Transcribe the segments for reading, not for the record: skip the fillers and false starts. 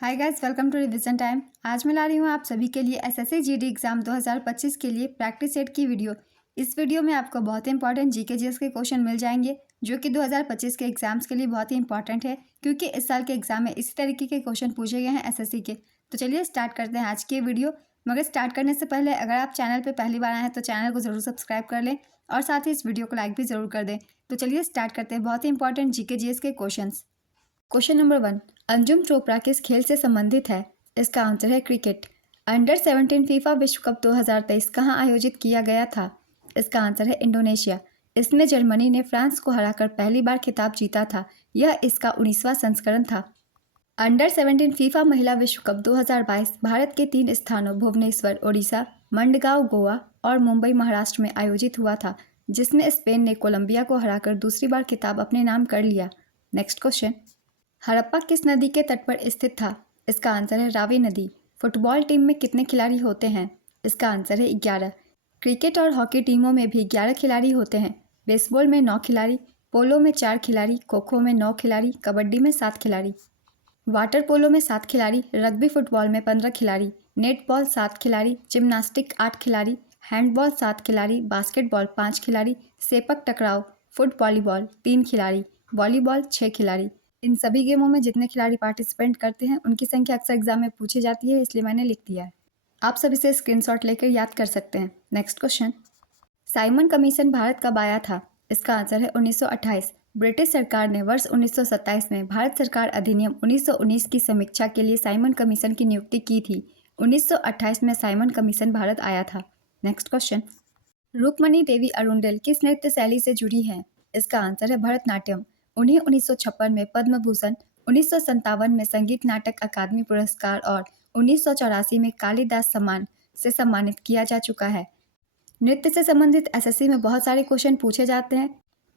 Hi guys, welcome to revision time. आज मैं ला रही हूँ आप सभी के लिए एसएससी जीडी एग्जाम 2025 के लिए प्रैक्टिस सेट की वीडियो। इस वीडियो में आपको बहुत ही इंपॉर्टेंट जीके जीएस के क्वेश्चन मिल जाएंगे जो कि 2025 के एग्जाम्स के लिए बहुत ही इंपॉर्टेंट है, क्योंकि इस साल के एग्जाम में इसी तरीके के क्वेश्चन पूछे गए हैं एसएससी के। तो चलिए स्टार्ट करते हैं आज की वीडियो। मगर स्टार्ट करने से पहले अगर आप चैनल पर पहली बार आए हैं तो चैनल को ज़रूर सब्सक्राइब कर लें और साथ ही इस वीडियो को लाइक भी ज़रूर कर दें। तो चलिए स्टार्ट करते हैं बहुत ही इंपॉर्टेंट जीके जीएस के question. Question number 1, Anjum Chopra किस खेल से संबंधित है? इसका आंसर है क्रिकेट। अंडर 17 फीफा विश्व कप 2023 कहाँ आयोजित किया गया था? इसका आंसर है इंडोनेशिया। इसमें जर्मनी ने फ्रांस को हराकर पहली बार खिताब जीता था। यह इसका 19वां संस्करण था। अंडर 17 फीफा महिला विश्व कप 2022 भारत के 3 स्थानों भुवनेश्वर ओडिशा, मंडगांव गोवा और मुंबई महाराष्ट्र में आयोजित हुआ था, जिसमें स्पेन ने कोलंबिया को हराकर दूसरी बार खिताब अपने नाम कर लिया। नेक्स्ट क्वेश्चन, हड़प्पा किस नदी के तट पर स्थित था? इसका आंसर है रावी नदी। फुटबॉल टीम में कितने खिलाड़ी होते हैं? इसका आंसर है 11। क्रिकेट और हॉकी टीमों में भी 11 खिलाड़ी होते हैं। बेसबॉल में 9 खिलाड़ी, पोलो में 4 खिलाड़ी, खो खो में 9 खिलाड़ी, कबड्डी में 7 खिलाड़ी, वाटर पोलो में 7 खिलाड़ी, रग्बी फुटबॉल में 15 खिलाड़ी, नेटबॉल 7 खिलाड़ी, जिम्नास्टिक 8 खिलाड़ी, हैंडबॉल 7 खिलाड़ी, बास्केटबॉल 5 खिलाड़ी, सेपक टकराव, फुट वॉलीबॉल 3 खिलाड़ी, वॉलीबॉल 6 खिलाड़ी। इन सभी गेमों में जितने खिलाड़ी पार्टिसिपेंट करते हैं उनकी संख्या अक्सर एग्जाम में पूछी जाती है, इसलिए मैंने लिख दिया है। आप सब इसे स्क्रीनशॉट लेकर याद कर सकते हैं। Next question, Simon commission Bharat कब आया था? इसका आंसर है 1928। ब्रिटिश सरकार ने वर्ष 1927 में भारत सरकार अधिनियम 1919 की समीक्षा के लिए साइमन कमीशन की नियुक्ति की थी। 1928 में साइमन कमीशन भारत आया था। नेक्स्ट क्वेश्चन, रुक्मणी देवी अरुंडेल किस नृत्य शैली से जुड़ी हैं? इसका आंसर है भरतनाट्यम। उन्हें 1956 में पद्म भूषण, 1957 में संगीत नाटक अकादमी पुरस्कार और 1984 में कालिदास सम्मान से सम्मानित किया जा चुका है। नृत्य से संबंधित एसएससी में बहुत सारे क्वेश्चन पूछे जाते हैं,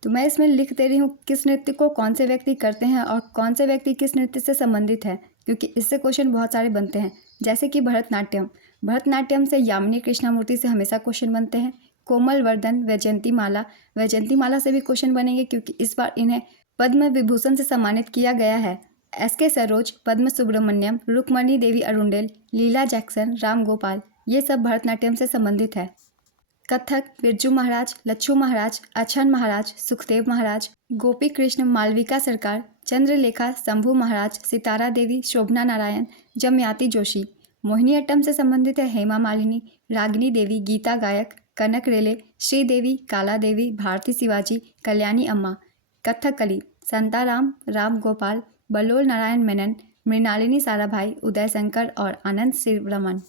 तो मैं इसमें लिख दे रही हूँ किस नृत्य को कौन से व्यक्ति करते हैं और कौन से व्यक्ति किस नृत्य से संबंधित है, क्योंकि इससे क्वेश्चन बहुत सारे बनते हैं। जैसे कि भरतनाट्यम, भरतनाट्यम से यामिनी कृष्णामूर्ति से हमेशा क्वेश्चन बनते हैं। कोमल वर्धन, वैजयंती माला, वैजयंती माला से भी क्वेश्चन बनेंगे क्योंकि इस बार इन्हें पद्म विभूषण से सम्मानित किया गया है। एसके सरोज, पद्म सुब्रमण्यम, रुक्मणी देवी अरुंडेल, लीला जैक्सन, राम गोपाल, ये सब भरतनाट्यम से संबंधित है। कथक, बिरजू महाराज, लच्छू महाराज, अछन महाराज, सुखदेव महाराज, गोपी कृष्ण, मालविका सरकार, चंद्रलेखा, शंभू महाराज, सितारा देवी, शोभना नारायण, जमयाति जोशी। मोहिनीअट्टम से संबंधित है हेमा मालिनी, रागिनी देवी, गीता गायक, कनक रेले, श्रीदेवी, काला देवी, भारती शिवाजी, कल्याणी अम्मा। कथकली, संताराम, राम गोपाल, बलोल नारायण मेनन, मृणालिनी साराभाई, उदय शंकर और आनंद श्रीरमन।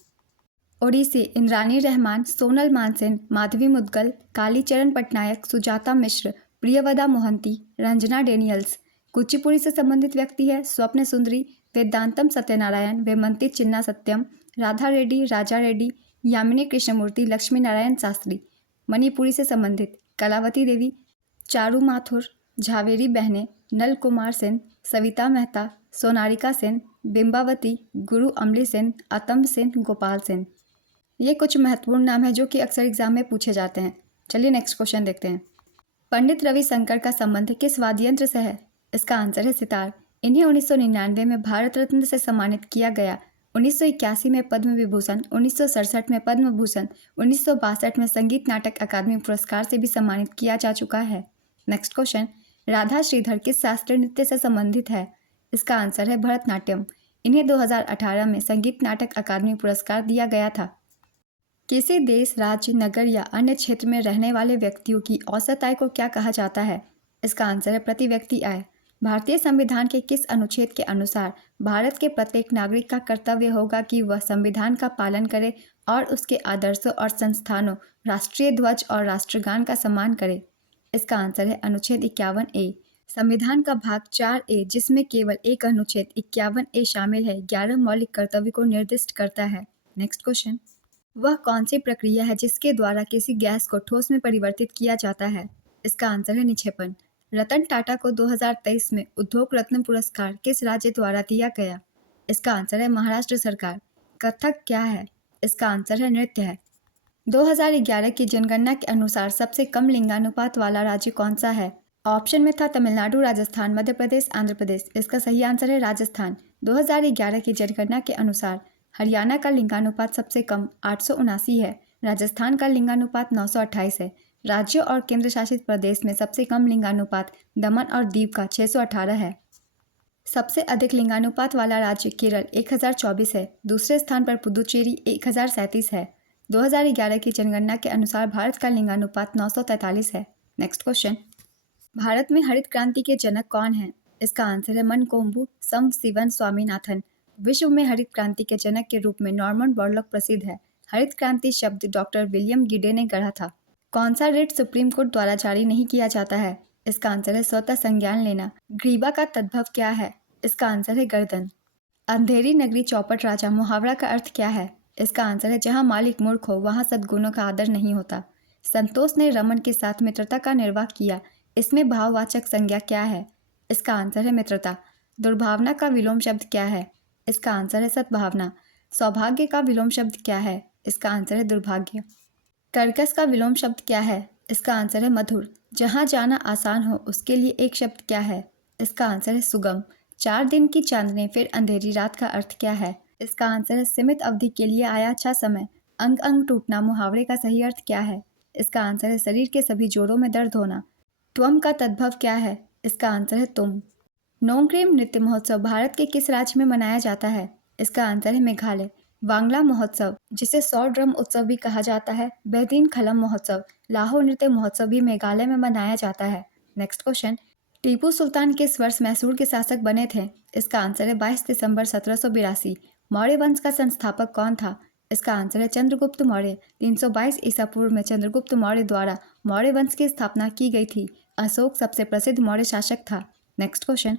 ओडिसी, इंद्रानी रहमान, सोनल मानसेन, माधवी मुदगल, कालीचरण पटनायक, सुजाता मिश्र, प्रियवदा मोहंती, रंजना डेनियल्स। कुचिपुड़ी से संबंधित व्यक्ति है स्वप्न सुंदरी, वेदांतम सत्यनारायण, वेमंती चिन्ना सत्यम, राधा रेड्डी, राजा रेड्डी, यामिनी कृष्णमूर्ति, लक्ष्मी नारायण शास्त्री। मणिपुरी से संबंधित कलावती देवी, चारू माथुर, झावेरी बहने, नल कुमार सेन, सविता मेहता, सोनारिका सेन, बिंबावती, गुरु अमली सेन, अतम सेन, गोपाल सेन। ये कुछ महत्वपूर्ण नाम है जो कि अक्सर एग्जाम में पूछे जाते हैं। चलिए नेक्स्ट क्वेश्चन देखते हैं। पंडित रविशंकर का संबंध किस वाद्य यंत्र से है? इसका आंसर है सितार। इन्हें 1999 में भारत रत्न से सम्मानित किया गया। 1981 में पद्म विभूषण, 1967 में पद्म भूषण, 1962 में संगीत नाटक अकादमी पुरस्कार से भी सम्मानित किया जा चुका है। नेक्स्ट क्वेश्चन, राधा श्रीधर किस शास्त्रीय नृत्य से संबंधित है? इसका आंसर है भरतनाट्यम। इन्हें 2018 में संगीत नाटक अकादमी पुरस्कार दिया गया था। किसी देश, राज्य, नगर या अन्य क्षेत्र में रहने वाले व्यक्तियों की औसत आय को क्या कहा जाता है? इसका आंसर है प्रति व्यक्ति आय। भारतीय संविधान के किस अनुच्छेद के अनुसार भारत के प्रत्येक नागरिक का कर्तव्य होगा कि वह संविधान का पालन करे और उसके आदर्शों और संस्थानों, राष्ट्रीय ध्वज और राष्ट्रगान का सम्मान करे? इसका आंसर है अनुच्छेद 51A। संविधान का भाग 4A, जिसमें केवल एक अनुच्छेद 51A शामिल है, 11 मौलिक कर्तव्य को निर्दिष्ट करता है। नेक्स्ट क्वेश्चन, वह कौन सी प्रक्रिया है जिसके द्वारा किसी गैस को ठोस में परिवर्तित किया जाता है? इसका आंसर है निक्षेपण। रतन टाटा को 2023 में उद्योग रत्न पुरस्कार किस राज्य द्वारा दिया गया? इसका आंसर है महाराष्ट्र सरकार। कथक क्या है? इसका आंसर है नृत्य है। 2011 की जनगणना के अनुसार सबसे कम लिंगानुपात वाला राज्य कौन सा है? ऑप्शन में था तमिलनाडु, राजस्थान, मध्य प्रदेश, आंध्र प्रदेश। इसका सही आंसर है राजस्थान। 2011 की जनगणना के अनुसार हरियाणा का लिंगानुपात सबसे कम 879 है। राजस्थान का लिंगानुपात 928 है। राज्यों और केंद्र शासित प्रदेश में सबसे कम लिंगानुपात दमन और दीव का 618 है। सबसे अधिक लिंगानुपात वाला राज्य केरल 1024 है। दूसरे स्थान पर पुदुचेरी 1037 है। 2011 की जनगणना के अनुसार भारत का लिंगानुपात 943 है। नेक्स्ट क्वेश्चन, भारत में हरित क्रांति के जनक कौन हैं? इसका आंसर है मनकोम्बु शिवन स्वामीनाथन। विश्व में हरित क्रांति के जनक के रूप में नॉर्मन बोरलॉग प्रसिद्ध है। हरित क्रांति शब्द डॉक्टर विलियम गिडे ने गढ़ा था। कौन सा रिट सुप्रीम कोर्ट द्वारा जारी नहीं किया जाता है? इसका आंसर है स्वतः संज्ञान लेना। ग्रीवा का तद्भव क्या है? इसका आंसर है गर्दन। अंधेरी नगरी चौपट राजा मुहावरा का अर्थ क्या है? इसका आंसर है जहाँ मालिक मूर्ख हो वहाँ सद्गुणों का आदर नहीं होता। संतोष ने रमन के साथ मित्रता का निर्वाह किया। इसमें भाववाचक संज्ञा क्या है? इसका आंसर है मित्रता। दुर्भावना का विलोम शब्द क्या है? इसका आंसर है सद्भावना। सौभाग्य का विलोम शब्द क्या है? इसका आंसर है दुर्भाग्य। कर्कश का विलोम शब्द क्या है? इसका आंसर है मधुर। जहाँ जाना आसान हो उसके लिए एक शब्द क्या है? इसका आंसर है सुगम। 4 दिन की चांदनी फिर अंधेरी रात का अर्थ क्या है? इसका आंसर है सीमित अवधि के लिए आया अच्छा समय। अंग अंग टूटना मुहावरे का सही अर्थ क्या है? इसका आंसर है शरीर के सभी जोड़ों में दर्द होना। त्वम का तद्भव क्या है? इसका आंसर है तुम। नोंगक्रेम नृत्य महोत्सव भारत के किस राज्य में मनाया जाता है? इसका आंसर है मेघालय। वांगला महोत्सव, जिसे 100 ड्रम उत्सव भी कहा जाता है, बेहदीन खलम महोत्सव, लाहौर नृत्य महोत्सव भी मेघालय में मनाया जाता है। नेक्स्ट क्वेश्चन, टीपू सुल्तान किस वर्ष मैसूर के शासक बने थे? इसका आंसर है 22 दिसंबर 1782। मौर्य वंश का संस्थापक कौन था? इसका आंसर है चंद्रगुप्त मौर्य। 322 ईसा पूर्व में चंद्रगुप्त मौर्य द्वारा मौर्य वंश की स्थापना की गई थी। अशोक सबसे प्रसिद्ध मौर्य शासक था। Next question,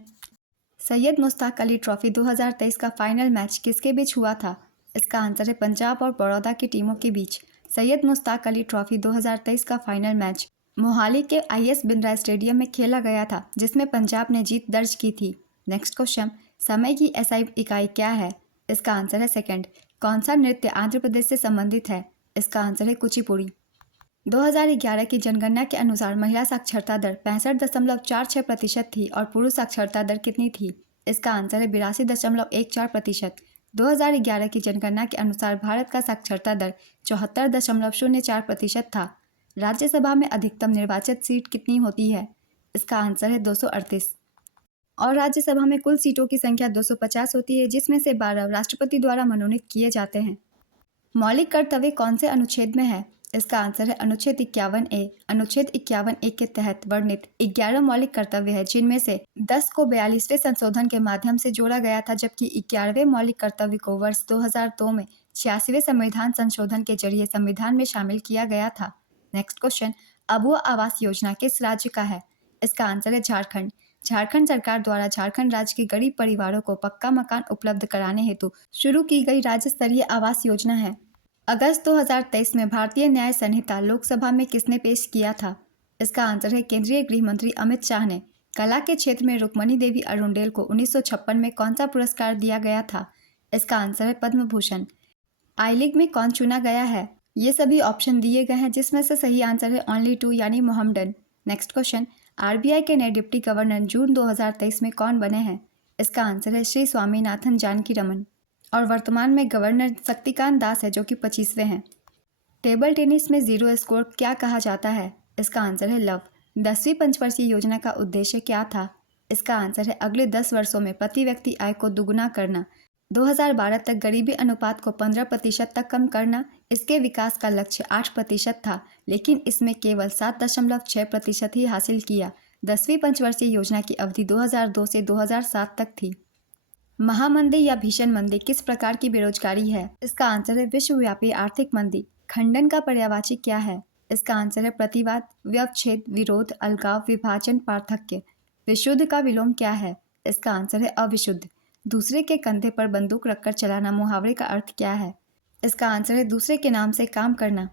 Syed Mushtaq Ali trophy 2023 का फाइनल मैच किसके बीच हुआ था? इसका आंसर है पंजाब और बड़ौदा की टीमों के बीच। सैयद मुश्ताक अली ट्रॉफी 2023 का फाइनल मैच मोहाली के IS बिंद्रा स्टेडियम में खेला गया था, जिसमें पंजाब ने जीत दर्ज की थी। नेक्स्ट क्वेश्चन, समय की SI इकाई क्या है? इसका आंसर है सेकंड। कौन सा नृत्य आंध्र प्रदेश से संबंधित है? इसका आंसर है कुचिपुड़ी। 2011 की जनगणना के अनुसार महिला साक्षरता दर 65.46% थी और पुरुष साक्षरता दर कितनी थी? इसका आंसर है 82.14%। 2011 की जनगणना के अनुसार भारत का साक्षरता दर 74.04% था। राज्यसभा में अधिकतम निर्वाचित सीट कितनी होती है? इसका आंसर है 238। और राज्यसभा में कुल सीटों की संख्या 250 होती है, जिसमें से 12 राष्ट्रपति द्वारा मनोनीत किए जाते हैं। मौलिक कर्तव्य कौन से अनुच्छेद में है? इसका आंसर है अनुच्छेद 51A। अनुच्छेद 51A के तहत वर्णित 11 मौलिक कर्तव्य है, जिनमें से 10 को 42वें संशोधन के माध्यम से जोड़ा गया था, जबकि 11वें मौलिक कर्तव्य को वर्ष 2002 में 86वें संविधान संशोधन के जरिए संविधान में शामिल किया गया था। नेक्स्ट क्वेश्चन, अबुआ आवास योजना किस राज्य का है? इसका आंसर है झारखंड। झारखंड सरकार द्वारा झारखंड राज्य के गरीब परिवारों को पक्का मकान उपलब्ध कराने हेतु शुरू की गई राज्य स्तरीय आवास योजना है। अगस्त 2023 में भारतीय न्याय संहिता लोकसभा में किसने पेश किया था? इसका आंसर है केंद्रीय गृह मंत्री अमित शाह ने। कला के क्षेत्र में रुक्मणी देवी अरुंडेल को 1956 में कौन सा पुरस्कार दिया गया था? इसका आंसर है पद्म भूषण। आई लीग में कौन चुना गया है? ये सभी ऑप्शन दिए गए हैं, जिसमें से सही आंसर है ओनली 2 यानी मोहम्मडन। नेक्स्ट क्वेश्चन, RBI के नए डिप्टी गवर्नर जून 2023 में कौन बने हैं? इसका आंसर है श्री स्वामीनाथन जानकी रमन। और वर्तमान में गवर्नर शक्तिकांत दास है, जो कि 25वें हैं। टेबल टेनिस में जीरो स्कोर क्या कहा जाता है? इसका आंसर है लव। 10वीं पंचवर्षीय योजना का उद्देश्य क्या था? इसका आंसर है अगले 10 वर्षों में प्रति व्यक्ति आय को दुगुना करना। 2012 तक गरीबी अनुपात को 15% तक कम करना। इसके विकास का लक्ष्य 8% था, लेकिन इसमें केवल 7.6% ही हासिल किया। 10वीं पंचवर्षीय योजना की अवधि 2002 से 2007 तक थी। महामंदी या भीषण मंदी किस प्रकार की बेरोजगारी है? इसका आंसर है विश्वव्यापी आर्थिक मंदी। खंडन का पर्यायवाची क्या है? इसका आंसर है प्रतिवाद, व्यवच्छेद, विरोध, अलगाव, विभाजन, पार्थक्य। विशुद्ध का विलोम क्या है? इसका आंसर है अविशुद्ध। दूसरे के कंधे पर बंदूक रखकर चलाना मुहावरे का अर्थ क्या है? इसका आंसर है दूसरे के नाम से काम करना।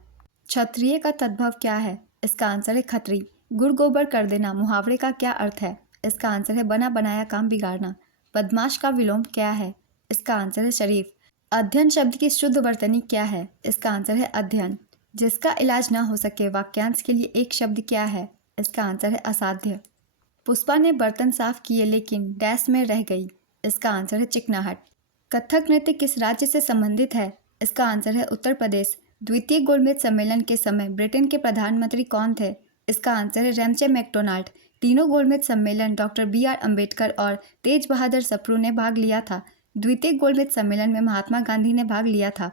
क्षत्रिय का तद्भव क्या है? इसका आंसर है खत्री। गुड़ गोबर कर देना मुहावरे का क्या अर्थ है? इसका आंसर है बना बनाया काम बिगाड़ना। बदमाश का विलोम क्या है? इसका आंसर है शरीफ। अध्ययन शब्द की शुद्ध वर्तनी क्या है? इसका आंसर है अध्ययन। जिसका इलाज ना हो सके वाक्यांश के लिए एक शब्द क्या है? इसका आंसर है असाध्य। पुष्पा ने बर्तन साफ किए लेकिन डैश में रह गई। इसका आंसर है चिकनाहट। कथक नृत्य किस राज्य से संबंधित है? इसका आंसर है उत्तर प्रदेश। द्वितीय गोलमेज सम्मेलन के समय ब्रिटेन के प्रधानमंत्री कौन थे? इसका आंसर है रैमचे मैकडोनाल्ड। तीनों गोलमेज सम्मेलन डॉक्टर BR अम्बेडकर और तेज बहादुर सप्रू ने भाग लिया था। द्वितीय गोलमेज सम्मेलन में महात्मा गांधी ने भाग लिया था।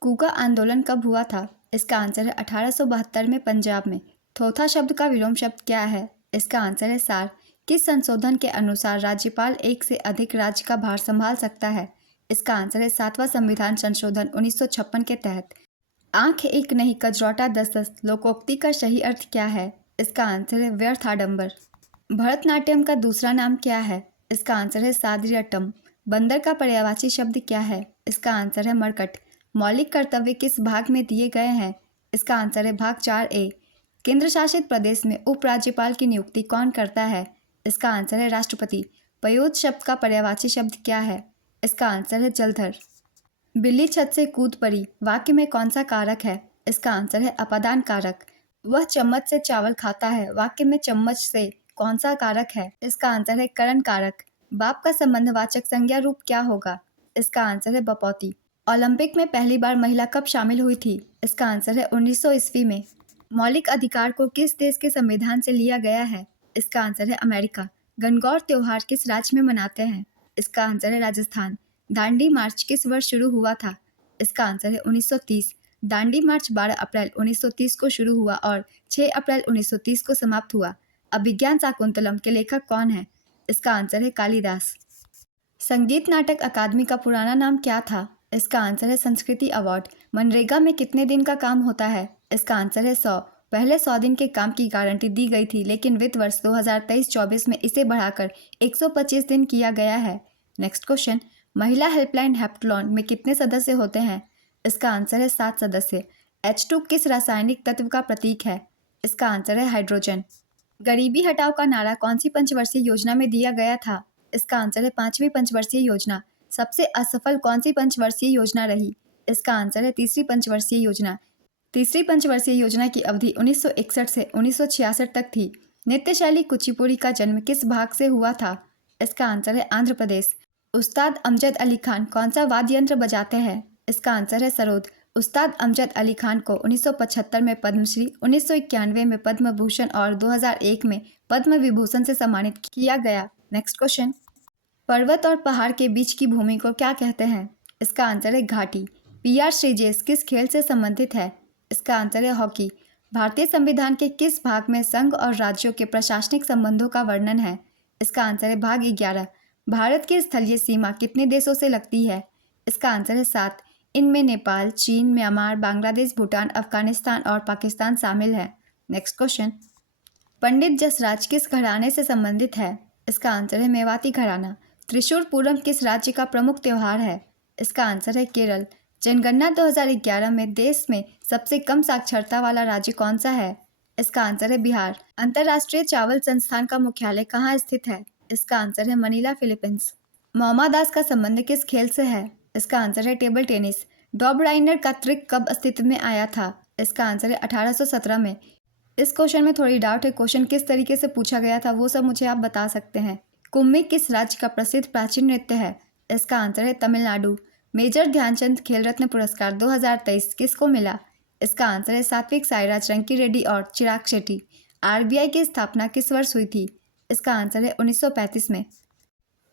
कूका आंदोलन कब हुआ था? इसका आंसर है 1872 में पंजाब में। थोथा शब्द का विलोम शब्द क्या है? इसका आंसर है सार। किस संशोधन के अनुसार राज्यपाल एक से अधिक राज्य का भार संभाल सकता है? इसका आंसर है 7वां संविधान संशोधन 1956 के तहत। आंख एक नहीं कजरौटा 10-10 लोकोक्ति का सही अर्थ क्या है? इसका आंसर है व्यर्थ आडंबर। भरतनाट्यम का दूसरा नाम क्या है? इसका आंसर है सादरियट्टम। बंदर का पर्यायवाची शब्द क्या है? इसका आंसर है मरकट। मौलिक कर्तव्य किस भाग में दिए गए हैं? इसका आंसर है भाग 4A। केंद्र शासित प्रदेश में उपराज्यपाल की नियुक्ति कौन करता है? इसका आंसर है राष्ट्रपति। पयोद शब्द का पर्यायवाची शब्द क्या है? इसका आंसर है जलधर। बिल्ली छत से कूद पड़ी वाक्य में कौन सा कारक है? इसका आंसर है अपादान कारक। वह चम्मच से चावल खाता है वाक्य में चम्मच से कौन सा कारक है? इसका आंसर है करण कारक। बाप का संबंधवाचक संज्ञा रूप क्या होगा? इसका आंसर है बपौती। ओलंपिक में पहली बार महिला कब शामिल हुई थी? इसका आंसर है 1900 ईस्वी में। मौलिक अधिकार को किस देश के संविधान से लिया गया है? इसका आंसर है अमेरिका। गणगौर त्योहार किस राज्य में मनाते हैं? इसका आंसर है राजस्थान। दांडी मार्च किस वर्ष शुरू हुआ था? इसका आंसर है 1930। दांडी मार्च 12 अप्रैल 1930 को शुरू हुआ और 6 अप्रैल 1930 को समाप्त हुआ। अभिज्ञान शाकुंतलम के लेखक कौन है? इसका आंसर है कालिदास। संगीत नाटक अकादमी का पुराना नाम क्या था? इसका आंसर है संस्कृति अवार्ड। मनरेगा में कितने दिन का काम होता है? इसका आंसर है 100। पहले 100 दिन के काम की गारंटी दी गई थी लेकिन वित्त वर्ष 2023-24 में इसे बढ़ाकर 125 दिन किया गया है। नेक्स्ट क्वेश्चन, महिला हेल्पलाइन हेप्टलॉन में कितने सदस्य होते हैं? इसका आंसर है 7 सदस्य। H2 किस रासायनिक तत्व का प्रतीक है? इसका आंसर है हाइड्रोजन। गरीबी हटाओ का नारा कौन सी पंचवर्षीय योजना में दिया गया था? इसका आंसर है 5वीं पंचवर्षीय योजना। सबसे असफल कौन सी पंचवर्षीय योजना रही? इसका आंसर है तीसरी पंचवर्षीय योजना। तीसरी पंचवर्षीय योजना की अवधि 1961 से 1966 तक थी। नृत्य शैली कुचिपुड़ी का जन्म किस भाग से हुआ था? इसका आंसर है आंध्र प्रदेश। उस्ताद अमजद अली खान कौन सा वाद्य यंत्र बजाते हैं? इसका आंसर है सरोद। उस्ताद अमजद अली खान को 1975 में पद्मश्री, 1991 में पद्म भूषण और 2001 में पद्म विभूषण से सम्मानित किया गया। नेक्स्ट क्वेश्चन, पर्वत और पहाड़ के बीच की भूमि को क्या कहते हैं? इसका आंसर है घाटी। PR श्रीजेश किस खेल से संबंधित है? इसका आंसर है हॉकी। भारतीय संविधान के किस भाग में संघ और राज्यों के प्रशासनिक संबंधों का वर्णन है? इसका आंसर है भाग 11। भारत की स्थलीय सीमा कितने देशों से लगती है? इसका आंसर है 7। इनमें नेपाल, चीन, म्यांमार, बांग्लादेश, भूटान, अफगानिस्तान और पाकिस्तान शामिल है। नेक्स्ट क्वेश्चन, पंडित जसराज किस घराने से संबंधित है? इसका आंसर है मेवाती घराना। त्रिशूर पूरम किस राज्य का प्रमुख त्यौहार है? इसका आंसर है केरल। जनगणना 2011 में देश में सबसे कम साक्षरता वाला राज्य कौन सा है? इसका आंसर है बिहार। अंतर्राष्ट्रीय चावल संस्थान का मुख्यालय कहाँ स्थित है? इसका आंसर है मनीला, फिलीपींस। मोमा दास का संबंध किस खेल से है? इसका आंसर है टेबल टेनिस। डॉब राइनर का ट्रिक कब अस्तित्व में आया था? इसका आंसर है 1817 में। इस क्वेश्चन में थोड़ी डाउट है, क्वेश्चन किस तरीके से पूछा गया था वो सब मुझे आप बता सकते हैं। कुम्मी किस राज्य का प्रसिद्ध प्राचीन नृत्य है? इसका आंसर है तमिलनाडु। मेजर ध्यानचंद खेल रत्न पुरस्कार 2023 किसको मिला? इसका आंसर है सात्विक साईराज, रंकी रेड्डी और चिराग शेट्टी। RBI की स्थापना किस वर्ष हुई थी? इसका आंसर है 1935 में।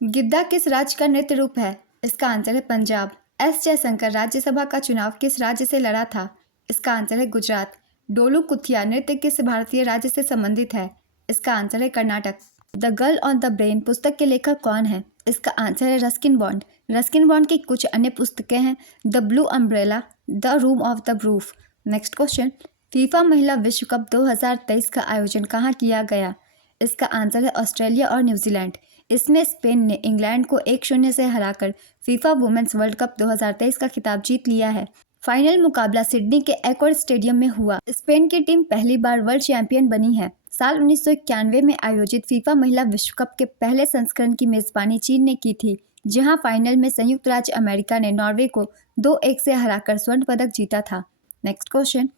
गिद्दा किस राज्य का नृत्य रूप है? इसका आंसर है पंजाब। S जयशंकर राज्यसभा का चुनाव किस राज्य से लड़ा था? इसका आंसर है गुजरात। डोलू कुथिया नृत्य किस भारतीय राज्य से संबंधित है? इसका आंसर है Karnataka. The girl on the brain पुस्तक के लेखक कौन है? इसका आंसर है रस्किन बॉन्ड। रस्किन बॉन्ड की कुछ अन्य पुस्तकें हैं the blue umbrella, the room of the roof. Next question, FIFA महिला विश्व कप 2023 का आयोजन कहाँ किया गया? इसका आंसर है ऑस्ट्रेलिया और न्यूजीलैंड। इसमें स्पेन ने इंग्लैंड को 1-0 से हराकर फीफा वुमेन्स वर्ल्ड कप 2023 का खिताब जीत लिया है। फाइनल मुकाबला सिडनी के एकॉर्ड स्टेडियम में हुआ। स्पेन की टीम पहली बार वर्ल्ड चैंपियन बनी है। साल 1991 में आयोजित फीफा महिला विश्व कप के पहले संस्करण की मेजबानी चीन ने की थी, जहां फाइनल में संयुक्त राज्य अमेरिका ने नॉर्वे को 2-1 से हराकर स्वर्ण पदक जीता था। नेक्स्ट क्वेश्चन,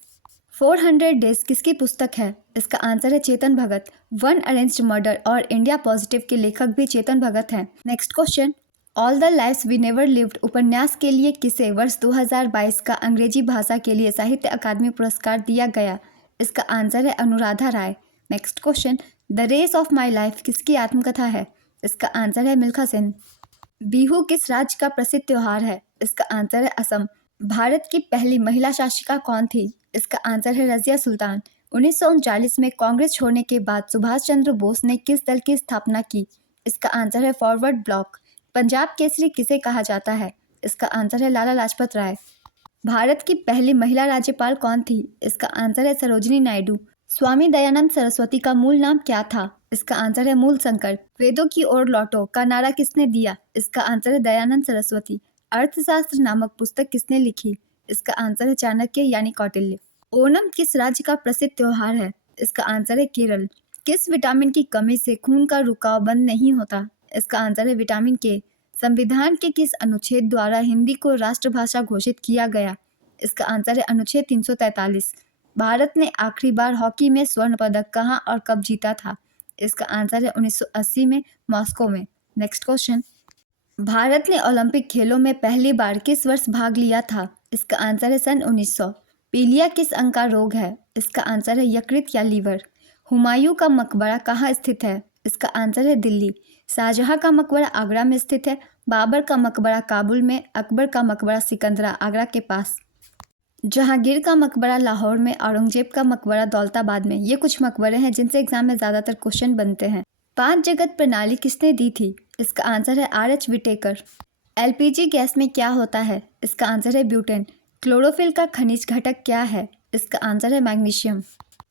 400 डेज किसकी पुस्तक है? इसका आंसर है Chetan Bhagat. One arranged murder और इंडिया पॉजिटिव के लेखक भी चेतन भगत हैं। Next question, all the lives we never lived उपन्यास के लिए किसे वर्ष 2022 का अंग्रेजी भाषा के लिए साहित्य अकादमी पुरस्कार दिया गया? इसका आंसर है Anuradha Roy. Next question, the race of my life किसकी आत्मकथा है? इसका आंसर है मिल्खा सिंह। बिहू किस राज्य का प्रसिद्ध त्योहार है? इसका आंसर है असम। भारत की पहली महिला शासिका कौन थी? इसका आंसर है रजिया सुल्तान। 1939 में कांग्रेस छोड़ने के बाद सुभाष चंद्र बोस ने किस दल की स्थापना की? इसका आंसर है फॉरवर्ड ब्लॉक। पंजाब केसरी किसे कहा जाता है? इसका आंसर है लाला लाजपत राय। भारत की पहली महिला राज्यपाल कौन थी? इसका आंसर है सरोजिनी नायडू। स्वामी दयानंद सरस्वती का मूल नाम क्या था? इसका आंसर है मूल शंकर। वेदों की ओर लौटो का नारा किसने दिया? इसका आंसर है दयानंद सरस्वती। अर्थशास्त्र नामक पुस्तक किसने लिखी? इसका आंसर है चाणक्य यानी कौटिल्य। ओणम किस राज्य का प्रसिद्ध त्योहार है? इसका आंसर है केरल। किस विटामिन की कमी से खून का रुकाव बंद नहीं होता? इसका आंसर है विटामिन के। संविधान के किस अनुच्छेद द्वारा हिंदी को राष्ट्रभाषा घोषित किया गया? इसका आंसर है अनुच्छेद 343। भारत ने आखिरी बार हॉकी में स्वर्ण पदक कहाँ और कब जीता था? इसका आंसर है 1980 में मॉस्को में। नेक्स्ट क्वेश्चन, भारत ने ओलंपिक खेलों में पहली बार किस वर्ष भाग लिया था? इसका आंसर है सन 1900। पीलिया किस अंग का रोग है? इसका आंसर है यकृत या लीवर। हुमायूं का मकबरा कहाँ स्थित है? इसका आंसर है दिल्ली। शाहजहां का मकबरा आगरा में स्थित है। बाबर का मकबरा काबुल में। अकबर का मकबरा सिकंदरा आगरा के पास। जहांगीर का मकबरा लाहौर में। औरंगजेब का मकबरा दौलताबाद में। ये कुछ मकबरे हैं जिनसे एग्जाम में ज़्यादातर क्वेश्चन बनते हैं। 5 जगत प्रणाली किसने दी थी? इसका आंसर है आर.एच. विटेकर। एलपीजी गैस में क्या होता है? इसका आंसर है ब्यूटेन। क्लोरोफिल का खनिज घटक क्या है? इसका आंसर है मैग्नीशियम।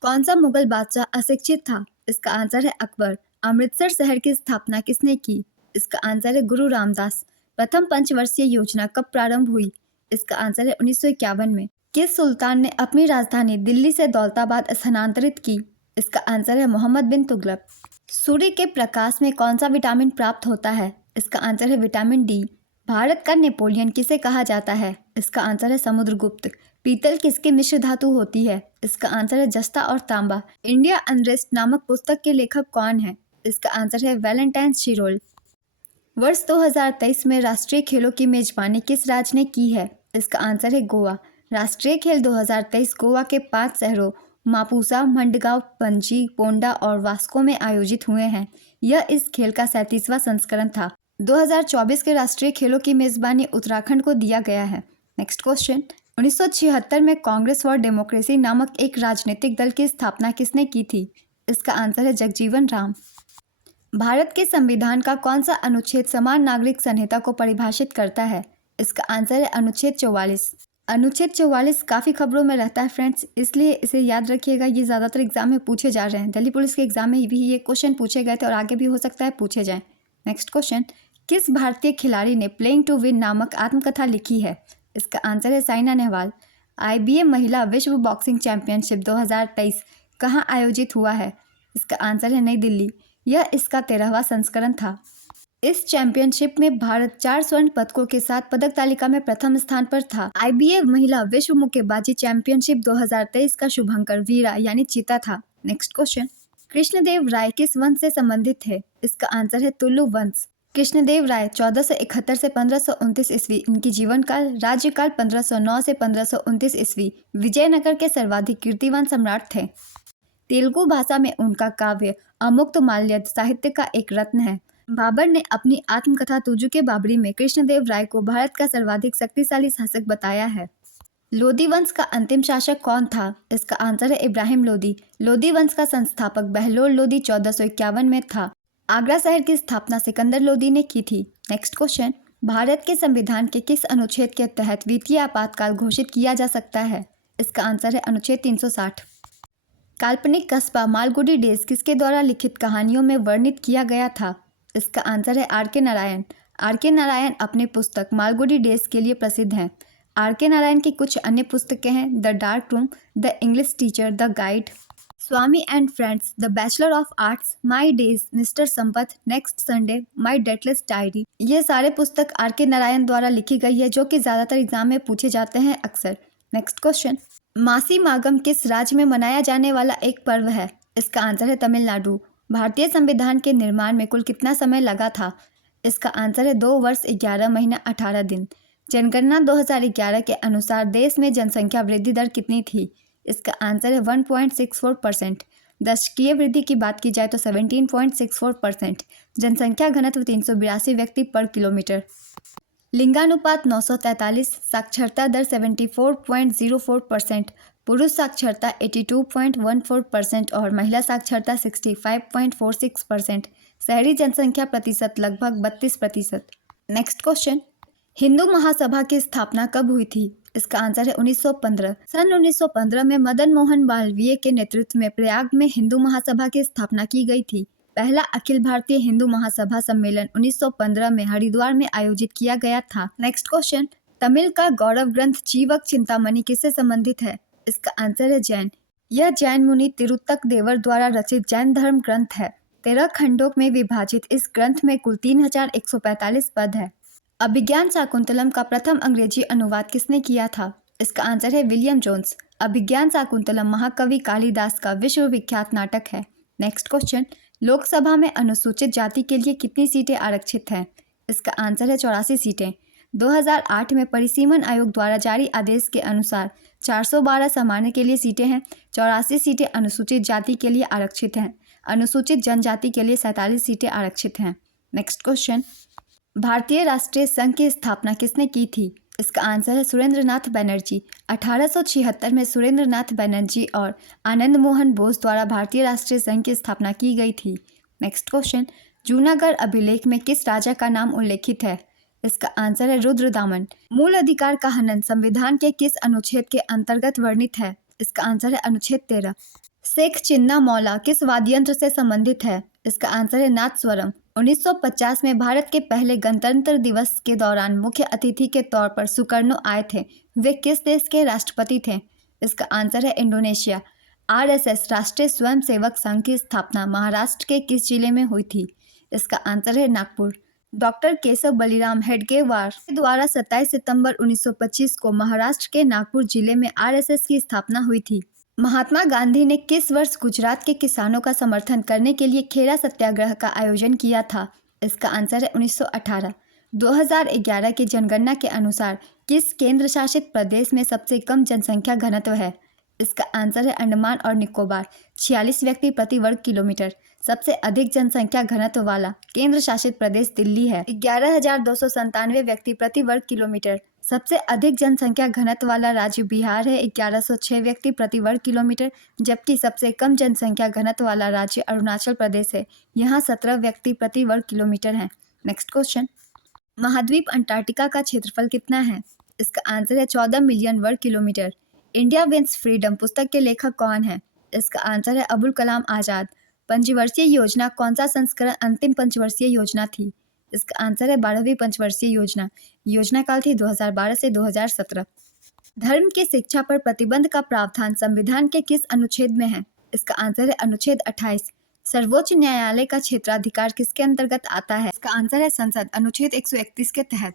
कौन सा मुगल बादशाह अशिक्षित था? इसका आंसर है अकबर। अमृतसर शहर की स्थापना किसने की? इसका आंसर है गुरु रामदास। प्रथम पंचवर्षीय योजना कब प्रारंभ हुई? इसका आंसर है 1951 में। किस सुल्तान ने अपनी राजधानी दिल्ली से दौलताबाद स्थानांतरित की? इसका आंसर है मोहम्मद बिन तुगलक। सूर्य के प्रकाश में कौन सा विटामिन प्राप्त होता है? इसका आंसर है विटामिन डी। भारत का नेपोलियन किसे कहा जाता है? इसका आंसर है समुद्रगुप्त। पीतल किसकी मिश्र धातु होती है? इसका आंसर है जस्ता और तांबा। इंडिया अनरेस्ट नामक पुस्तक के लेखक कौन है? इसका आंसर है वैलेंटाइन शिरोल। वर्ष 2023 में राष्ट्रीय खेलों की मेजबानी किस राज्य ने की है? इसका आंसर है गोवा। राष्ट्रीय खेल 2023 गोवा के 5 शहरों मापुसा, मंडगांव, पणजी, पोंडा और वास्को में आयोजित हुए हैं। यह इस खेल का 37वां संस्करण था। 2024 के राष्ट्रीय खेलों की मेजबानी उत्तराखंड को दिया गया है। नेक्स्ट क्वेश्चन, 1976 में कांग्रेस फॉर डेमोक्रेसी नामक एक राजनीतिक दल की स्थापना किसने की थी? इसका आंसर है जगजीवन राम। भारत के संविधान का कौन सा अनुच्छेद समान नागरिक संहिता को परिभाषित करता है? इसका आंसर है अनुच्छेद 44। अनुच्छेद 44 काफ़ी खबरों में रहता है फ्रेंड्स, इसलिए इसे याद रखिएगा। ये ज़्यादातर एग्जाम में पूछे जा रहे हैं। दिल्ली पुलिस के एग्जाम में भी ये क्वेश्चन पूछे गए थे और आगे भी हो सकता है पूछे जाएं। नेक्स्ट क्वेश्चन, किस भारतीय खिलाड़ी ने प्लेइंग टू विन नामक आत्मकथा लिखी है? इसका आंसर है साइना नेहवाल। IBA महिला विश्व बॉक्सिंग चैंपियनशिप 2023 कहाँ आयोजित हुआ है? इसका आंसर है नई दिल्ली। यह इसका 13वां संस्करण था। इस चैंपियनशिप में भारत 4 स्वर्ण पदकों के साथ पदक तालिका में प्रथम स्थान पर था। IBA महिला विश्व मुक्केबाजी चैंपियनशिप 2023 का शुभंकर वीरा यानी चीता था। नेक्स्ट क्वेश्चन, कृष्णदेव राय किस वंश से संबंधित थे? इसका आंसर है तुलु वंश। कृष्णदेव राय 1471 से 1529 ईस्वी इनकी जीवन काल। राज्यकाल 1509 से 1529 ईस्वी। विजयनगर के सर्वाधिक कीर्तिवान सम्राट थे। तेलुगु भाषा में उनका काव्य अमुक्तमाल्यद साहित्य का एक रत्न है। बाबर ने अपनी आत्मकथा तुजु के बाबरी में कृष्णदेव राय को भारत का सर्वाधिक शक्तिशाली शासक बताया है। लोदी वंश का अंतिम शासक कौन था? इसका आंसर है इब्राहिम लोदी। लोदी वंश का संस्थापक बहलोल लोदी 1451 में था। आगरा शहर की स्थापना सिकंदर लोदी ने की थी। नेक्स्ट क्वेश्चन, भारत के संविधान के किस अनुच्छेद के तहत वित्तीय आपातकाल घोषित किया जा सकता है? इसका आंसर है अनुच्छेद 360। काल्पनिक कस्बा मालगुडी डेज किसके द्वारा लिखित कहानियों में वर्णित किया गया था? इसका आंसर है R.K. नारायण। R.K. नारायण अपनी पुस्तक मालगुडी डेज के लिए प्रसिद्ध हैं। R.K. नारायण की कुछ अन्य पुस्तकें हैं the dark room, the English teacher, the guide, Swami and friends, the bachelor of arts, my days, mister Sampath, next Sunday, my dateless diary. ये सारे पुस्तक R.K. नारायण द्वारा लिखी गई है जो कि ज़्यादातर एग्जाम में पूछे जाते हैं अक्सर। नेक्स्ट क्वेश्चन, मासी मागम किस राज्य में मनाया जाने वाला एक पर्व है? इसका आंसर है तमिलनाडु। भारतीय संविधान के निर्माण में कुल कितना समय लगा था? इसका आंसर है 2 वर्ष 11 महीना 18 दिन। जनगणना 2011 के अनुसार देश में जनसंख्या वृद्धि दर कितनी थी? इसका आंसर है 1.64%। दशकीय वृद्धि की बात की जाए तो 17.64%। जनसंख्या घनत्व 382 व्यक्ति पर किलोमीटर। लिंगानुपात 943, साक्षरता दर 74.04%, पुरुष साक्षरता 82.14% और महिला साक्षरता 65.46%। शहरी जनसंख्या प्रतिशत लगभग 32%। नेक्स्ट क्वेश्चन, हिंदू महासभा की स्थापना कब हुई थी? इसका आंसर है 1915। सन 1915 में मदन मोहन मालवीय के नेतृत्व में प्रयाग में हिंदू महासभा की स्थापना की गई थी। पहला अखिल भारतीय हिंदू महासभा सम्मेलन 1915 में हरिद्वार में आयोजित किया गया था। नेक्स्ट क्वेश्चन, तमिल का गौरव ग्रंथ चीवक चिंतामणि किससे संबंधित है? इसका आंसर है जैन। यह जैन मुनि तिरुत्तक देवर द्वारा रचित जैन धर्म ग्रंथ है। 13 खंडों में विभाजित इस ग्रंथ में कुल 3145 पद है। अभिज्ञान शाकुंतलम का प्रथम अंग्रेजी अनुवाद किसने किया था? इसका आंसर है विलियम जोन्स। अभिज्ञान शाकुंतलम महाकवि कालिदास का विश्वविख्यात नाटक है। नेक्स्ट क्वेश्चन, लोकसभा में अनुसूचित जाति के लिए कितनी सीटें आरक्षित हैं? इसका आंसर है 84 सीटें। 2008 में परिसीमन आयोग द्वारा जारी आदेश के अनुसार 412 सामान्य के लिए सीटें हैं, 84 सीटें अनुसूचित जाति के लिए आरक्षित हैं। अनुसूचित जनजाति के लिए 47 सीटें आरक्षित हैं। नेक्स्ट क्वेश्चन, भारतीय राष्ट्रीय संघ की स्थापना किसने की थी? इसका आंसर है सुरेंद्रनाथ बनर्जी। 1876 में सुरेंद्रनाथ बनर्जी और आनंद मोहन बोस द्वारा भारतीय राष्ट्रीय संघ की स्थापना की गई थी। नेक्स्ट क्वेश्चन, जूनागढ़ अभिलेख में किस राजा का नाम उल्लेखित है? इसका आंसर है रुद्रदामन। मूल अधिकार का हनन संविधान के किस अनुच्छेद के अंतर्गत वर्णित है? इसका आंसर है अनुच्छेद 13। शेख चिन्ना मौला किस वाद्य यंत्र से संबंधित है? इसका आंसर है नादस्वरम। 1950 में भारत के पहले गणतंत्र दिवस के दौरान मुख्य अतिथि के तौर पर सुकर्णो आए थे। वे किस देश के राष्ट्रपति थे? इसका आंसर है इंडोनेशिया। आरएसएस राष्ट्रीय स्वयंसेवक संघ की स्थापना महाराष्ट्र के किस जिले में हुई थी? इसका आंसर है नागपुर। डॉक्टर केशव बलिराम हेडगेवार द्वारा 27 सितंबर 1925 को महाराष्ट्र के नागपुर जिले में आरएसएस की स्थापना हुई थी। महात्मा गांधी ने किस वर्ष गुजरात के किसानों का समर्थन करने के लिए खेड़ा सत्याग्रह का आयोजन किया था? इसका आंसर है 1918। 2011 की जनगणना के अनुसार किस केंद्र शासित प्रदेश में सबसे कम जनसंख्या घनत्व है? इसका आंसर है अंडमान और निकोबार। 46 व्यक्ति प्रति वर्ग किलोमीटर। सबसे अधिक जनसंख्या घनत्व वाला केंद्र शासित प्रदेश दिल्ली है। 11,297 व्यक्ति प्रति वर्ग किलोमीटर। सबसे अधिक जनसंख्या घनत्व वाला राज्य बिहार है, 1106 व्यक्ति प्रति वर्ग किलोमीटर, जबकि सबसे कम जनसंख्या घनत्व वाला राज्य अरुणाचल प्रदेश है, यहाँ 17 व्यक्ति प्रति वर्ग किलोमीटर हैं। नेक्स्ट क्वेश्चन, महाद्वीप अंटार्कटिका का क्षेत्रफल कितना है? इसका आंसर है 14 मिलियन वर्ग किलोमीटर। इंडिया विंस फ्रीडम पुस्तक के लेखक कौन है? इसका आंसर है अबुल कलाम आजाद। पंचवर्षीय योजना कौन सा संस्करण अंतिम पंचवर्षीय योजना थी? इसका आंसर है 12वीं पंचवर्षीय योजना। योजना काल थी 2012 से 2017। धर्म की शिक्षा पर प्रतिबंध का प्रावधान संविधान के किस अनुच्छेद में है? इसका आंसर है अनुच्छेद 28। सर्वोच्च न्यायालय का क्षेत्राधिकार किसके अंतर्गत आता है? इसका आंसर है संसद, अनुच्छेद 131 के तहत।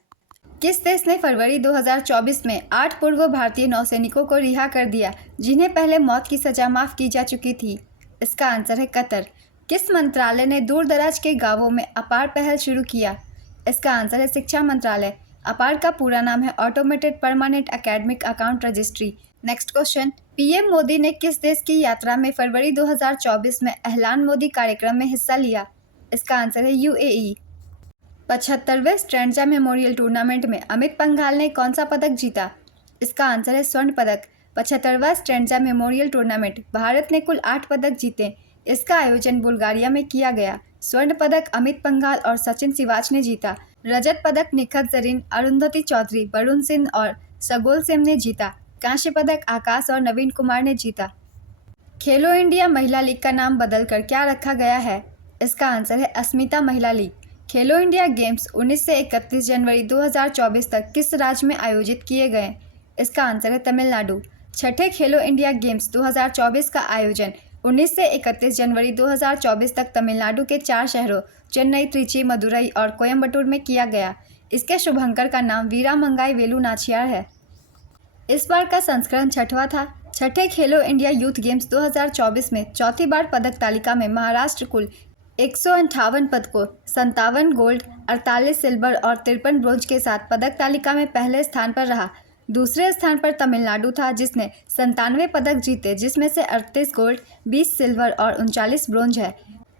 किस देश ने फरवरी 2024 में 8 पूर्व भारतीय नौसैनिकों को रिहा कर दिया, जिन्हें पहले मौत की सजा माफ की जा चुकी थी? इसका आंसर है कतर। किस मंत्रालय ने दूर दराज के गांवों में अपार पहल शुरू किया? इसका आंसर है शिक्षा मंत्रालय। अपार का पूरा नाम है automated permanent academic account registry. Next question, PM Modi ने किस देश की यात्रा में फरवरी 2024 में एहलान मोदी कार्यक्रम में हिस्सा लिया? इसका आंसर है यूएई। 75वें स्ट्रेंजा मेमोरियल टूर्नामेंट में अमित पंघाल ने कौन सा पदक जीता? इसका आंसर है स्वर्ण पदक। 75वां स्ट्रेंजा मेमोरियल टूर्नामेंट, भारत ने कुल 8 पदक जीते। इसका आयोजन बुल्गारिया में किया गया। स्वर्ण पदक अमित पंघाल और सचिन सिवाच ने जीता। रजत पदक निखत जरीन, अरुंधति चौधरी, वरुण सिंह और सगोल सेम ने जीता। कांस्य पदक आकाश और नवीन कुमार ने जीता। खेलो इंडिया महिला लीग का नाम बदलकर क्या रखा गया है? इसका आंसर है अस्मिता महिला लीग। खेलो इंडिया गेम्स 19 से 31 जनवरी 2024 तक किस राज्य में आयोजित किए गए? इसका आंसर है तमिलनाडु। छठे खेलो इंडिया गेम्स 2024 का आयोजन 19 से 31 जनवरी 2024 तक तमिलनाडु के 4 शहरों चेन्नई, त्रिची, मदुरई और कोयम्बटूर में किया गया। इसके शुभंकर का नाम वीरा मंगाई वेलु नाचियार है। इस बार का संस्करण 6वां था। छठे खेलो इंडिया यूथ गेम्स 2024 में चौथी बार पदक तालिका में महाराष्ट्र कुल 158 पदकों, 57 गोल्ड, 48 सिल्वर और 53 ब्रोंज के साथ पदक तालिका में पहले स्थान पर रहा। दूसरे स्थान पर तमिलनाडु था जिसने 97 पदक जीते, जिसमें से 38 गोल्ड, 20 सिल्वर और 39 ब्रोंज है।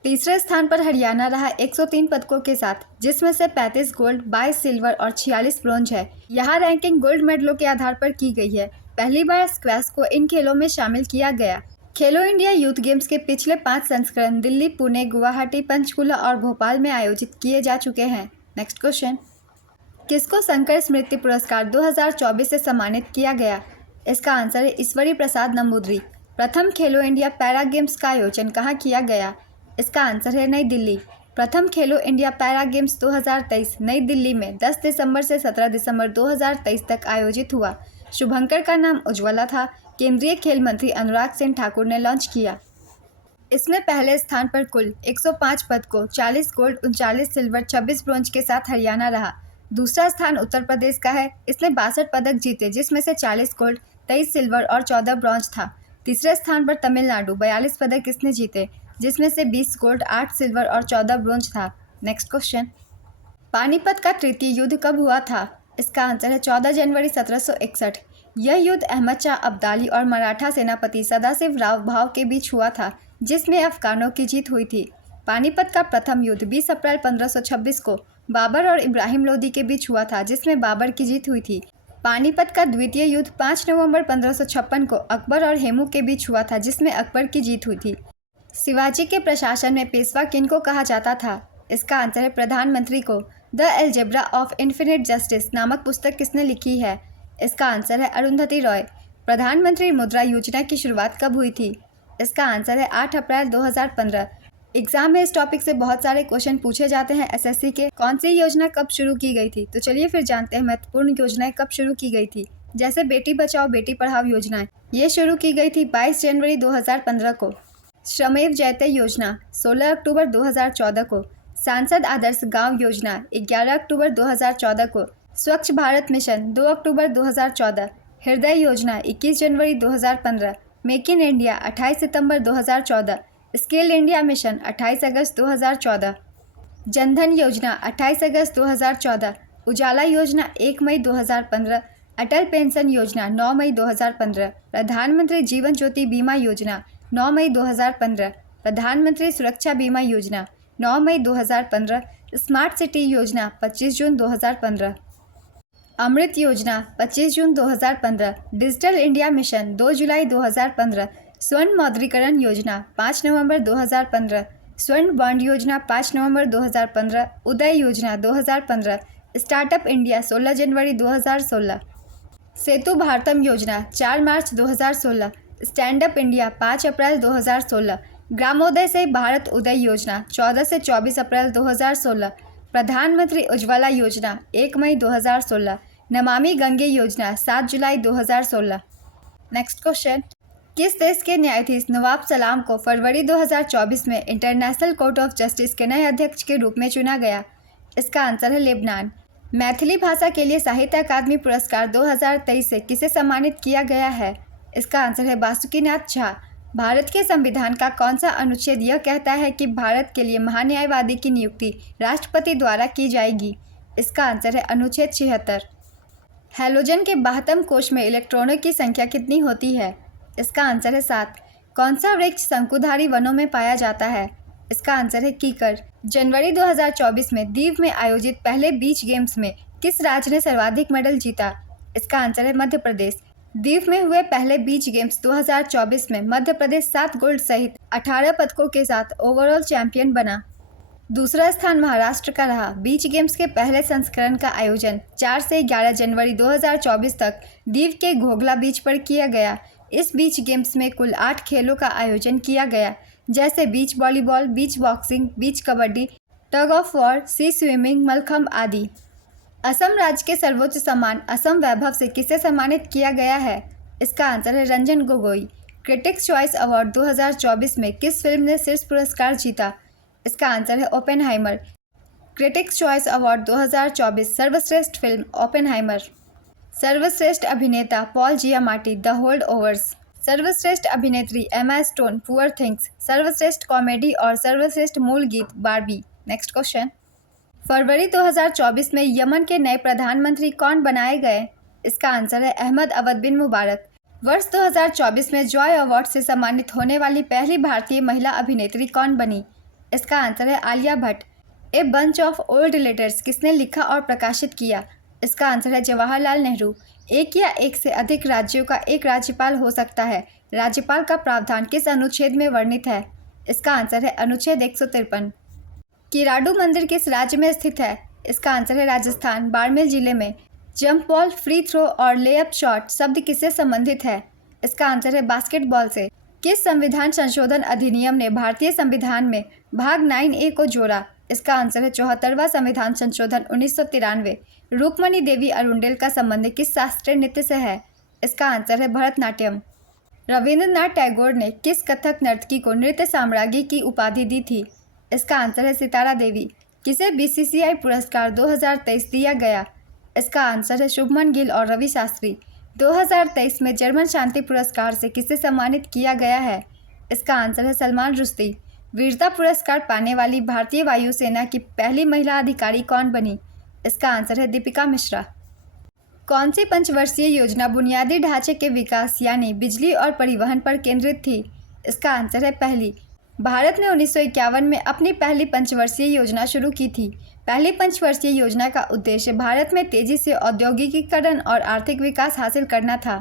तीसरे स्थान पर हरियाणा रहा 103 पदकों के साथ, जिसमें से 35 गोल्ड, 22 सिल्वर और 46 ब्रोंज है। यहाँ रैंकिंग गोल्ड मेडलों के आधार पर की गई है। पहली बार स्क्वैश को इन खेलों में शामिल किया गया। खेलो इंडिया यूथ गेम्स के पिछले 5 संस्करण दिल्ली, पुणे, गुवाहाटी, पंचकुला और भोपाल में आयोजित किए जा चुके हैं। नेक्स्ट क्वेश्चन, किसको शंकर स्मृति पुरस्कार 2024 से सम्मानित किया गया? इसका आंसर है ईश्वरी प्रसाद नंबूदरी। प्रथम खेलो इंडिया पैरा गेम्स का आयोजन कहाँ किया गया? इसका आंसर है नई दिल्ली। प्रथम खेलो इंडिया पैरा गेम्स 2023 नई दिल्ली में 10 दिसंबर से 17 दिसंबर 2023 तक आयोजित हुआ। शुभंकर का नाम उज्ज्वला था। केंद्रीय खेल मंत्री अनुराग सिंह ठाकुर ने लॉन्च किया। इसमें पहले स्थान पर कुल 105 पदकों, 40 गोल्ड, 39 सिल्वर, 26 ब्रोंज के साथ हरियाणा रहा। दूसरा स्थान उत्तर प्रदेश का है। इसने 62 पदक जीते, जिसमें से 40 गोल्ड, 23 सिल्वर और 14 ब्रोंज था। तीसरे स्थान पर तमिलनाडु 42 पदक इसने जीते, जिसमें से 20 गोल्ड, 8 सिल्वर और 14 ब्रोंज था। नेक्स्ट क्वेश्चन, पानीपत का तृतीय युद्ध कब हुआ था? इसका आंसर है 14 जनवरी 1761। यह युद्ध अहमद शाह अब्दाली और मराठा सेनापति सदाशिव राव भाव के बीच हुआ था, जिसमें अफगानों की जीत हुई थी। पानीपत का प्रथम युद्ध 20 अप्रैल 1526 को बाबर और इब्राहिम लोदी के बीच हुआ था, जिसमें बाबर की जीत हुई थी। पानीपत का द्वितीय युद्ध 5 नवंबर 1556 को अकबर और हेमू के बीच हुआ था, जिसमें अकबर की जीत हुई थी। शिवाजी के प्रशासन में पेशवा किनको कहा जाता था? इसका आंसर है प्रधानमंत्री को। The algebra of infinite justice नामक पुस्तक किसने लिखी है? इसका आंसर है अरुंधति रॉय। प्रधानमंत्री मुद्रा योजना की शुरुआत कब हुई थी? इसका आंसर है 8 अप्रैल 2015। एग्जाम में इस टॉपिक से बहुत सारे क्वेश्चन पूछे जाते हैं एसएससी के। कौन सी योजना कब शुरू की गई थी? तो चलिए फिर जानते हैं महत्वपूर्ण योजनाएं कब शुरू की गई थी। जैसे बेटी बचाओ बेटी पढ़ाओ योजनाएं, ये शुरू की गई थी 22 जनवरी 2015 को। श्रमेव जयते योजना 16 अक्टूबर 2014 को। सांसद आदर्श गांव योजना 11 अक्टूबर 2014 को। स्वच्छ भारत मिशन 2 अक्टूबर 2014। हृदय योजना 21 जनवरी 2015। Make in India 28 September 2014। Skill India mission 28 अगस्त 2014। जनधन योजना 28 अगस्त 2014। उजाला योजना 1 मई 2015। अटल पेंशन योजना 9 मई 2015। प्रधानमंत्री जीवन ज्योति बीमा योजना 9 मई 2015। प्रधानमंत्री सुरक्षा बीमा योजना 9 मई 2015। स्मार्ट सिटी योजना 25 जून 2015। अमृत योजना 25 जून 2015। डिजिटल इंडिया मिशन 2 जुलाई 2015। स्वर्ण मौद्रीकरण योजना 5 नवंबर 2015। स्वर्ण बॉन्ड योजना 5 नवंबर 2015। उदय योजना 2015। स्टार्टअप इंडिया 16 जनवरी 2016। सेतु भारतम योजना 4 मार्च 2016। स्टैंड अप इंडिया 5 अप्रैल 2016। ग्रामोदय से भारत उदय योजना 14 से 24 अप्रैल 2016। प्रधानमंत्री उज्ज्वला योजना 1 मई 2016। नमामि गंगे योजना 7 जुलाई 2016। नेक्स्ट क्वेश्चन, किस देश के न्यायाधीश नवाब सलाम को फरवरी 2024 में इंटरनेशनल कोर्ट ऑफ जस्टिस के नए अध्यक्ष के रूप में चुना गया? इसका आंसर है लेबनान। मैथिली भाषा के लिए साहित्य अकादमी पुरस्कार 2023 से किसे सम्मानित किया गया है? इसका आंसर है बासुकीनाथ झा। भारत के संविधान का कौन सा अनुच्छेद यह कहता है कि भारत के लिए महान्यायवादी की नियुक्ति राष्ट्रपति द्वारा की जाएगी? इसका आंसर है अनुच्छेद 76। हैलोजन के 72वें कोश में इलेक्ट्रॉनों की संख्या कितनी होती है? इसका आंसर है 7। कौन सा वृक्ष शंकुधारी वनों में पाया जाता है? इसका आंसर है कीकर। जनवरी 2024 में दीव में आयोजित पहले बीच गेम्स में किस राज्य ने सर्वाधिक मेडल जीता? इसका आंसर है मध्य प्रदेश। दीव में हुए पहले बीच गेम्स 2024 में मध्य प्रदेश 7 गोल्ड सहित 18 पदकों के साथ ओवरऑल चैंपियन बना। दूसरा स्थान महाराष्ट्र का रहा। बीच गेम्स के पहले संस्करण का आयोजन 4 से 11 जनवरी 2024 तक दीव के घोघला बीच पर किया गया। इस बीच गेम्स में कुल 8 खेलों का आयोजन किया गया, जैसे beach volleyball, beach boxing, beach kabaddi, tug of war, sea swimming, mallakhamb आदि। असम राज्य के सर्वोच्च सम्मान असम वैभव से किसे सम्मानित किया गया है? इसका आंसर है Ranjan Gogoi. Critics choice award 2024 में किस फिल्म ने शीर्ष पुरस्कार जीता? इसका आंसर है ओपेनहाइमर। क्रिटिक्स चॉइस अवार्ड 2024 सर्वश्रेष्ठ फिल्म ओपेनहाइमर। सर्वश्रेष्ठ अभिनेता पॉल जियामाटी द होल्ड ओवर्स। सर्वश्रेष्ठ अभिनेत्री एमा स्टोन पुअर थिंग्स, सर्वश्रेष्ठ कॉमेडी और सर्वश्रेष्ठ मूल गीत बारबी। नेक्स्ट क्वेश्चन, फरवरी 2024 में यमन के नए प्रधानमंत्री कौन बनाए गए? इसका आंसर है अहमद अवद बिन मुबारक। वर्ष 2024 में जॉय अवार्ड से सम्मानित होने वाली पहली भारतीय महिला अभिनेत्री कौन बनी? इसका आंसर है Alia Bhatt. A bunch of old letters किसने लिखा और प्रकाशित किया? इसका आंसर है जवाहरलाल नेहरू। एक या एक से अधिक राज्यों का एक राज्यपाल हो सकता है। राज्यपाल का प्रावधान किस अनुच्छेद में वर्णित है? इसका आंसर है अनुच्छेद 153। किराडू मंदिर किस राज्य में स्थित है? इसका आंसर है राजस्थान, बाड़मेर जिले में। जंप बॉल, फ्री थ्रो और लेअप शॉट शब्द किससे संबंधित है? इसका आंसर है बास्केटबॉल से। किस संविधान संशोधन अधिनियम ने भारतीय संविधान में भाग 9A को जोड़ा? इसका आंसर है 74वां संविधान संशोधन 1993। रुक्मणी देवी अरुंडेल का संबंध किस शास्त्रीय नृत्य से है? इसका आंसर है भरतनाट्यम। रविंद्रनाथ टैगोर ने किस कथक नर्तकी को नृत्य साम्राज्ञी की उपाधि दी थी? इसका आंसर है सितारा देवी। किसे BCCI पुरस्कार 2023 दिया गया? इसका आंसर है शुभमन गिल और रवि शास्त्री। 2023 में जर्मन शांति पुरस्कार से किसे सम्मानित किया गया है? इसका आंसर है सलमान रुश्दी। वीरता पुरस्कार पाने वाली भारतीय वायुसेना की पहली महिला अधिकारी कौन बनी? इसका आंसर है दीपिका मिश्रा। कौन सी पंचवर्षीय योजना बुनियादी ढांचे के विकास यानी बिजली और परिवहन पर केंद्रित थी? इसका आंसर है पहली। भारत ने 1951 में अपनी पहली पंचवर्षीय योजना शुरू की थी। पहली पंचवर्षीय योजना का उद्देश्य भारत में तेजी से औद्योगिकीकरण और आर्थिक विकास हासिल करना था।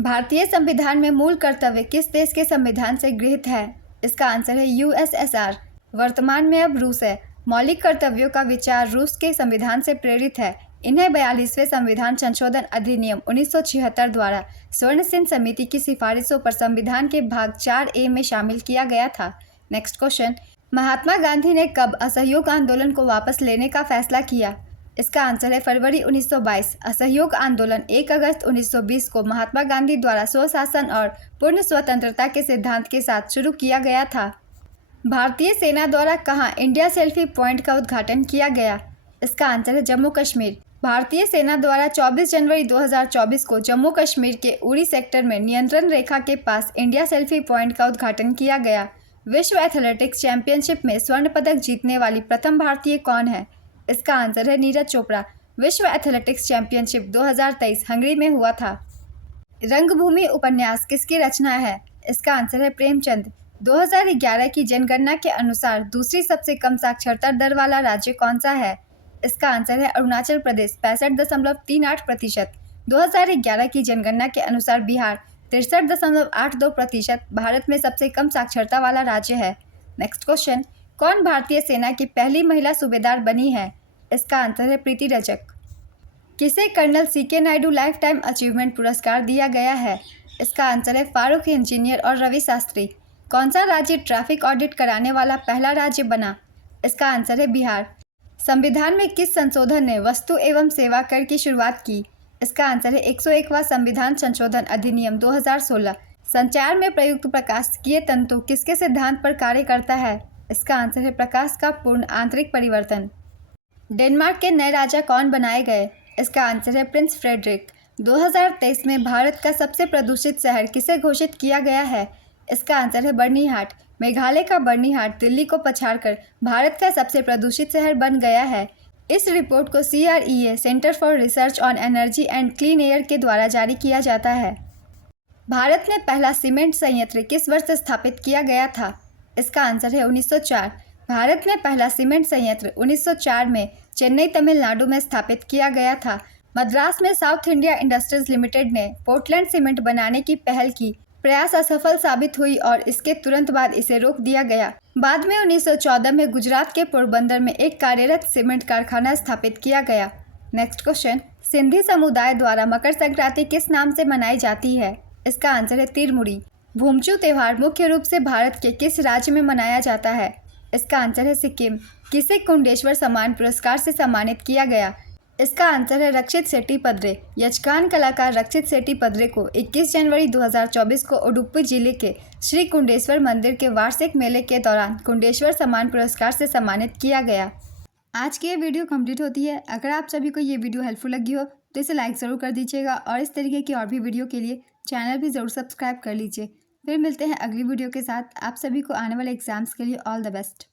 भारतीय संविधान में मूल कर्तव्य किस देश के संविधान से गृहीत है? इसका आंसर है USSR। वर्तमान में अब रूस है। मौलिक कर्तव्यों का विचार रूस के संविधान से प्रेरित है। इन्हें 42वें संविधान संशोधन अधिनियम 1976 द्वारा स्वर्ण सिंह समिति की सिफारिशों पर संविधान के भाग 4A में शामिल किया गया था। नेक्स्ट क्वेश्चन, महात्मा गांधी ने कब असहयोग आंदोलन को वापस लेने का फैसला किया? इसका आंसर है फरवरी 1922। असहयोग आंदोलन 1 अगस्त 1920 को महात्मा गांधी द्वारा स्वशासन और पूर्ण स्वतंत्रता के सिद्धांत के साथ शुरू किया गया था। भारतीय सेना द्वारा कहाँ इंडिया सेल्फी पॉइंट का उद्घाटन किया गया? इसका आंसर है जम्मू कश्मीर। भारतीय सेना द्वारा 24 जनवरी 2024 को जम्मू कश्मीर के उड़ी सेक्टर में नियंत्रण रेखा के पास इंडिया सेल्फी पॉइंट का उद्घाटन किया गया। विश्व एथलेटिक्स चैंपियनशिप में स्वर्ण पदक जीतने वाली प्रथम भारतीय कौन है? इसका आंसर है नीरज चोपड़ा। विश्व एथलेटिक्स चैंपियनशिप 2023 हंगरी में हुआ था। रंगभूमि उपन्यास किसकी रचना है? इसका आंसर है प्रेमचंद। 2011 की जनगणना के अनुसार दूसरी सबसे कम साक्षरता दर वाला राज्य कौन सा है? इसका आंसर है अरुणाचल प्रदेश, 65.38%। 2011 की जनगणना के अनुसार बिहार 63.82% भारत में सबसे कम साक्षरता वाला राज्य है। नेक्स्ट क्वेश्चन, कौन भारतीय सेना की पहली महिला सूबेदार बनी है? इसका आंसर है प्रीति रजक। किसे colonel CK Naidu lifetime achievement पुरस्कार दिया गया है? इसका आंसर है फारूक इंजीनियर और रवि शास्त्री। कौन सा राज्य ट्रैफिक ऑडिट कराने वाला पहला राज्य बना? इसका आंसर है बिहार। संविधान में किस संशोधन ने वस्तु एवं सेवा कर की शुरुआत की? इसका आंसर है 101वां संविधान संशोधन अधिनियम 2016। संचार में प्रयुक्त प्रकाशिकीय तंतु किसके सिद्धांत पर कार्य करता है? इसका आंसर है प्रकाश का पूर्ण आंतरिक परिवर्तन। डेनमार्क के नए राजा कौन बनाए गए? इसका आंसर है प्रिंस फ्रेडरिक। 2023 में भारत का सबसे प्रदूषित शहर किसे घोषित किया गया है? इसका आंसर है बर्निहाट। मेघालय का बर्निहाट दिल्ली को पछाड़कर भारत का सबसे प्रदूषित शहर बन गया है। इस रिपोर्ट को CREA centre for research on energy and clean air के द्वारा जारी किया जाता है। भारत में पहला सीमेंट संयंत्र किस वर्ष स्थापित किया गया था? इसका आंसर है 1904। भारत में पहला सीमेंट संयंत्र 1904 में चेन्नई, तमिलनाडु में स्थापित किया गया था। मद्रास में साउथ इंडिया इंडस्ट्रीज लिमिटेड ने पोर्टलैंड सीमेंट बनाने की पहल की। प्रयास असफल साबित हुई और इसके तुरंत बाद इसे रोक दिया गया। बाद में 1914 में गुजरात के पोरबंदर में एक कार्यरत सीमेंट कारखाना स्थापित किया गया। नेक्स्ट क्वेश्चन, सिंधी समुदाय द्वारा मकर संक्रांति किस नाम से मनाई जाती है? इसका आंसर है तिरमुरी। भूमचू त्योहार मुख्य रूप से भारत के किस राज्य में मनाया जाता है? इसका आंसर है सिक्किम। किसे कुंडेश्वर सम्मान पुरस्कार से सम्मानित किया गया? इसका आंसर है रक्षित सेठी पदरे। यक्षगान कलाकार रक्षित सेठी पदरे को 21 जनवरी 2024 को उडुपी जिले के श्री कुंडेश्वर मंदिर के वार्षिक मेले के दौरान कुंडेश्वर सम्मान पुरस्कार से सम्मानित किया गया। आज की ये वीडियो कंप्लीट होती है। अगर आप सभी को ये वीडियो हेल्पफुल लगी हो तो इसे लाइक ज़रूर कर दीजिएगा और इस तरीके की और भी वीडियो के लिए चैनल भी ज़रूर सब्सक्राइब कर लीजिए। फिर मिलते हैं अगली वीडियो के साथ। आप सभी को आने वाले एग्ज़ाम्स के लिए ऑल द बेस्ट।